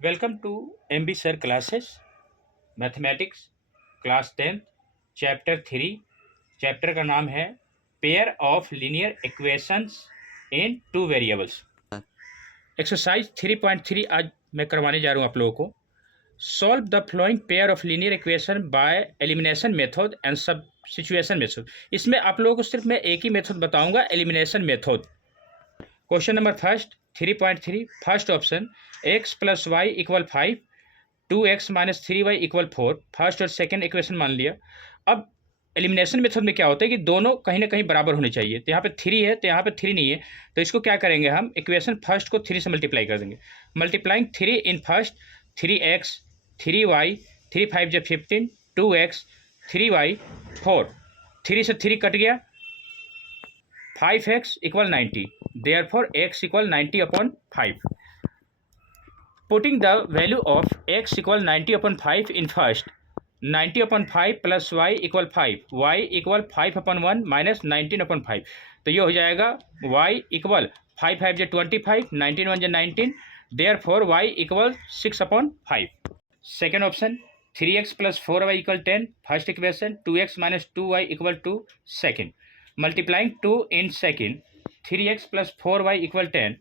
Welcome to MB sir classes mathematics class 10 chapter 3। Chapter का नाम है pair of linear equations in two variables. Exercise 3.3 आज मैं करवाने जा रहा हूँ आप लोगों को। Solve the following pair of linear equation by elimination method and substitution method. इसमें आप लोगों को सिर्फ मैं एक ही मेथड बताऊंगा, elimination method. Question number first 3.3 first option x plus Y equal 5, 2x minus 3y equal 4। First और सेकेंड इक्वेशन मान लिया। अब एलिमिनेशन मेथड में क्या होता है कि दोनों कहीं ना कहीं बराबर होने चाहिए। तो यहाँ पे 3 है तो यहाँ पे 3 नहीं है, तो इसको क्या करेंगे हम, इक्वेशन फर्स्ट को 3 से मल्टीप्लाई कर देंगे। Multiplying 3 in first 3x 3y 3 5 जब 15, 2x 3y 4, 3 से 3 कट गया, 5x equal 90, therefore x equal 90 upon 5। Putting the value of x equal 90 upon 5 in first, 90 upon 5 plus y equal 5, y equal 5 upon 1 minus 19 upon 5। तो ये हो जाएगा y equal 5 5 जो 25, 19 1 जो 19, therefore y equal 6 upon 5। Second option 3x plus 4y equal 10 first equation, 2x minus 2y equal 2 second. Multiplying 2 in second 3x plus 4y equal 10,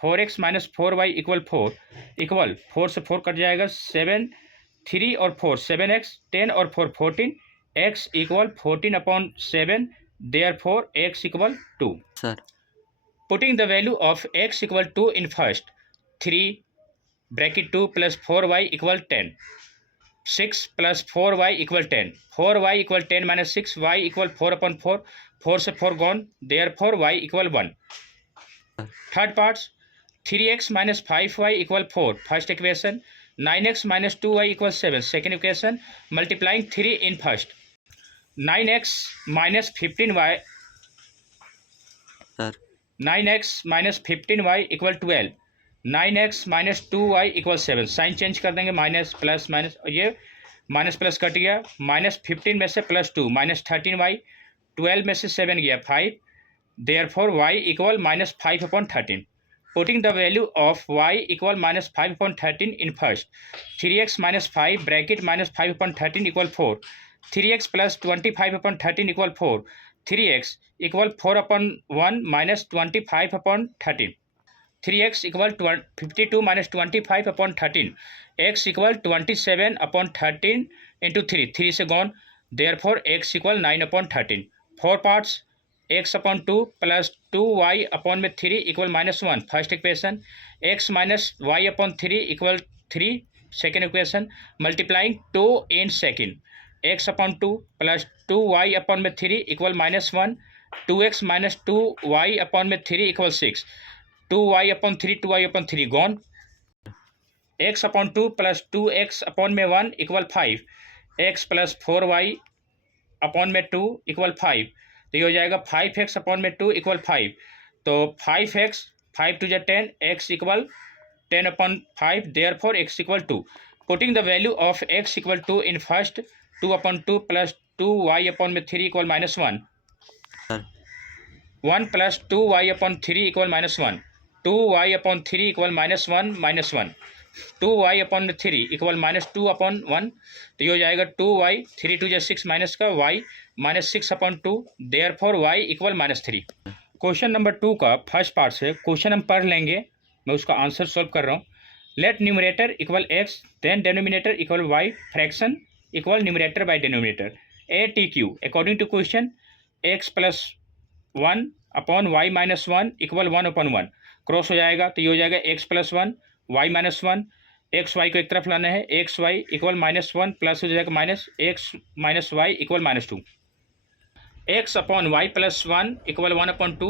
4x minus 4y equal 4 equal 4 से 4 cut जाएगा, 7 3 और 4 7x, 10 और 4 14, x equal 14 upon 7, therefore x equal 2। Sir putting the value of x equal 2 in first, 3 bracket 2 plus 4y equal 10, 6 plus 4y equal 10, 4y equal 10 minus 6y equal 4 upon 4, 4 से 4 gone, therefore y equal 1। Third parts 3x minus 5y equal 4 first equation, 9x minus 2y equal 7 second equation. Multiplying 3 in first, 9x minus 15y, sir 9x minus 15y equal 12, 9x minus 2y equal 7। Sign change कर देंगे, minus plus minus, ये minus plus cut गया, minus 15 में से plus 2 minus 13y, 12 में से 7 गया 5, therefore y equal minus 5 upon 13। Putting the value of y equal minus 5 upon 13 in first, 3x minus 5 bracket minus 5 upon 13 equal 4, 3x plus 25 upon 13 equal 4, 3x equal 4 upon 1 minus 25 upon 13, 3x equal 52 minus 25 upon 13, x equal 27 upon 13 into 3, 3 से gone, therefore x equal 9 upon 13। Four parts x upon 2 plus 2y upon में 3 equal minus 1 first equation, x minus y upon 3 equal 3 second equation. Multiplying 2 इन second, x upon 2 plus 2y upon में 3 equal minus 1, 2x minus 2y upon में 3 equal 6, 2y upon 3 2y upon 3 gone, x upon 2 plus 2x upon में 1 equal 5, x plus 4y upon में 2 equal 5। तो ये हो जाएगा 5x upon में 2 equal 5। तो 5x 5 टू जा 10, x equal 10 upon 5, therefore x equal 2। Putting the value of x equal 2 in first, 2 upon 2 plus 2y upon में 3 equal minus 1, sir 1 plus 2y upon 3 equal minus 1, 2y upon 3 equal minus 1 minus 1, 2y upon में 3 equal minus 2 upon 1। तो ये हो जाएगा 2y, 3 2 जा 6 minus का y minus 6 upon 2, therefore y equal minus 3। Question number 2 का first part से question हम पढ़ लेंगे, मैं उसका आंसर सॉल्व कर रहा हूँ। Let numerator equal x then denominator equal y, fraction equal numerator by denominator. ATQ according to question x plus 1 upon y minus 1 equal 1 upon 1, cross हो जाएगा तो ये हो जाएगा x plus 1 y minus 1, X Y को एक तरफ लाना है, X Y equal minus 1 plus हो जाएगा minus X minus Y equal minus 2, X upon Y plus 1 equal 1 upon 2।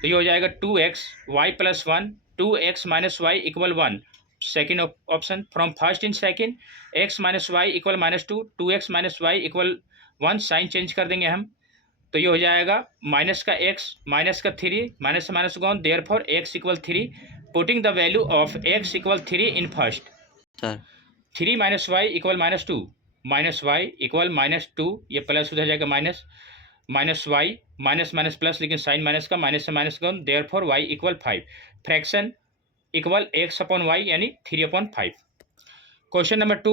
तो ये हो जाएगा 2x Y plus 1, 2x minus Y equal 1 second option. From first in second x minus Y equal minus 2, 2x minus Y equal 1, sign change कर देंगे हम। तो ये हो जाएगा माइनस का x माइनस का 3, माइनस से minus gone, therefore x equal 3। Putting the value of x equal 3 in first, sir 3 minus Y equal minus 2, minus Y equal minus 2, ये प्लस उधर जाएगा minus, minus Y minus minus plus, लेकिन sign minus का, minus से minus gone, therefore y equal 5। Fraction equal x upon Y यानी 3 upon 5। Question number 2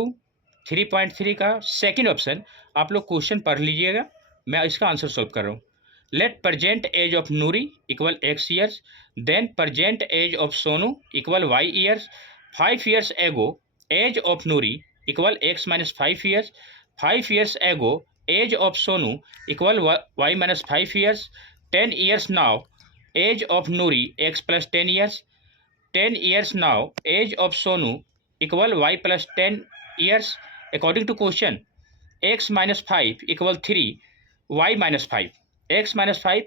3.3 का second option आप लोग क्वेश्चन पढ़ लीजिएगा, मैं इसका आंसर सॉल्व कर रहा हूँ। Let present age of Noori equal x years, then present age of Sonu equal y years. 5 years ago age of Noori equal x minus 5 years। 5 years ago age of Sonu equal y minus 5 years। 10 years now age of Noori x plus 10 years। 10 years now age of Sonu equal y plus 10 years. According to question, x minus 5 equal 3, y minus 5, x minus 5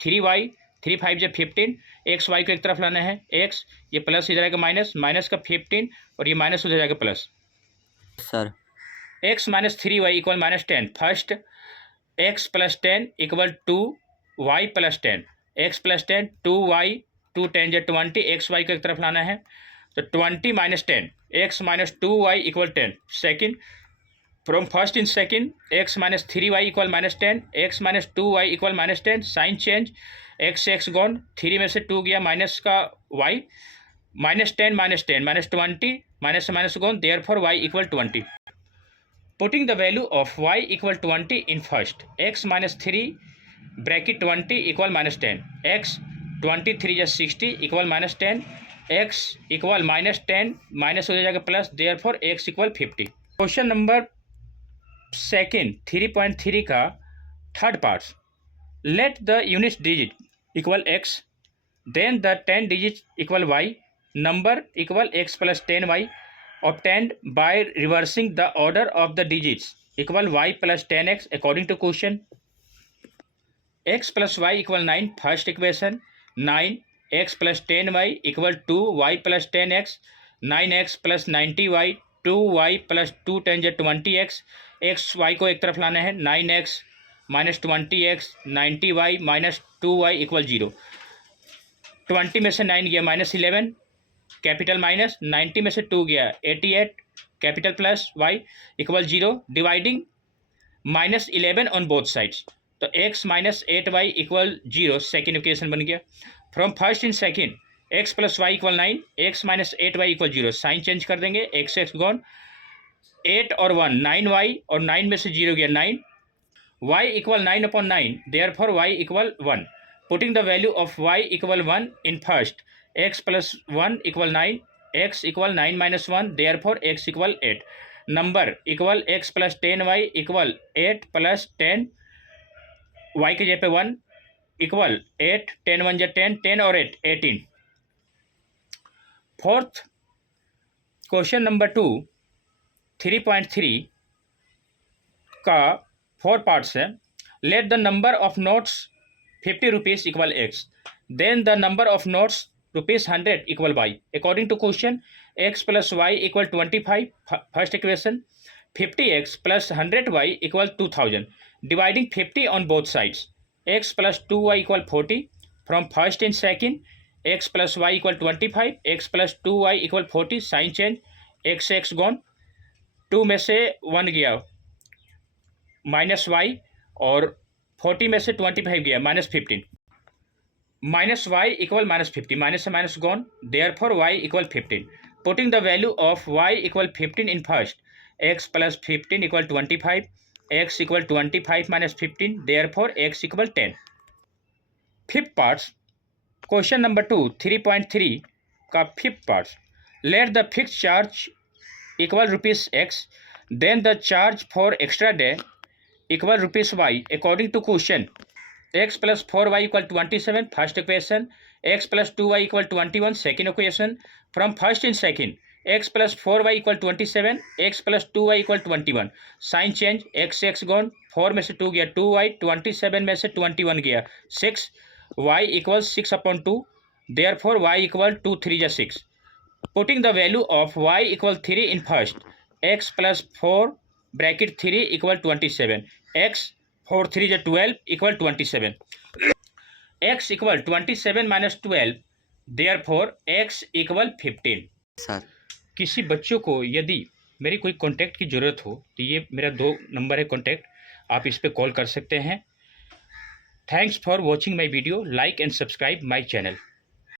3y, 3 5 जब 15, x y को एक तरफ लाना है, x ये plus हो जाएगा minus, minus का 15 और ये माइनस हो जाएगा plus. Sir x minus 3y equal minus 10। First x plus 10 equal 2y plus 10, x plus 10 2y, 2 10 जो 20, एक्स वाई को एक तरफ लाना है तो 20 minus 10 X minus 2y equal 10। Second from first in second X minus 3y equal minus 10, X minus 2y equal minus 10। Sign change, X X gone, 3 में से 2 गया माइनस का y, minus 10 minus 10 minus 20, minus से minus gone, therefore y equal 20। Putting the value of y equal 20 in first, x minus 3 bracket 20 equal minus 10, x 23 या 60 equal minus 10, x इक्वल minus 10 minus हो जाएगा plus, therefore x equal 50। Question number second 3.3 का third part, let the unit digit equal x, then the 10 digit equal y, number equal x plus 10y, obtained by reversing the order of the digits equal y plus 10x according to question। x plus y equal 9 first equation, 9 x plus 10y equal 2 y plus 10x, 9x plus 90y 2y plus 2 10 जो 20x, x y को एक तरफ लाना है, 9x minus 20x 90y minus 2y equal 0। 20 में से 9 गया minus 11 capital minus, 90 में से 2 गया 88 capital plus y equal 0। Dividing minus 11 on both sides, तो x minus 8y equal 0 second equation बन गया। From first in second x plus Y equal 9, x minus 8y equal 0, sign change कर देंगे, x x gone, 8 और 1 9y और 9 में से 0 गया 9, y equal 9 upon 9, therefore y equal 1। Putting the value of y equal 1 in first, x plus 1 equal 9, x equal 9 minus 1, therefore x equal 8। Number equal x plus 10y equal 8 plus 10 y के जगह पे 1 equal 8, 10 1 जा 10, 10 और 8 18। Fourth question number 2 3.3 का 4 parts है। Let the number of notes 50 rupees equal x, then the number of notes rupees 100 equal y। According to question x plus Y equal 25, first equation 50x plus 100y equal 2000, dividing 50 on both sides, x plus 2y equal 40। From first in second x plus Y equal 25, x plus 2y equal 40, sign change, x x gone, 2 में से 1 गया minus y और 40 में से 25 गया minus 15, minus y equal minus 50, minus से minus gone, therefore y equal 15। Putting the value of y equal 15 in first, x plus 15 equal 25, x equal 25 minus 15, therefore x equal 10। Fifth parts question number 2 3.3 का fifth parts, let the fix charge equal rupees x, then the charge for extra day equal rupees y। According to question x plus 4y equal 27, first equation, x plus 2y equal 21, second equation. From first in second x plus 4y equal 27, x plus 2y equal 21, sign change, x x gone, 4 में से 2 गया 2y, 27 में से 21 गया 6, y equal 6 upon 2, therefore y equal 2 3 जा 6। Putting the value of y equal 3 in first, x plus 4 bracket 3 equal 27, x 4 3 जा 12 equal 27, x equal 27 minus 12, therefore x equal 15। Sir किसी बच्चों को यदि मेरी कोई कॉन्टैक्ट की ज़रूरत हो तो ये मेरा 2 नंबर है कॉन्टैक्ट, आप इस पर कॉल कर सकते हैं। Thanks for watching my video, like and subscribe my channel.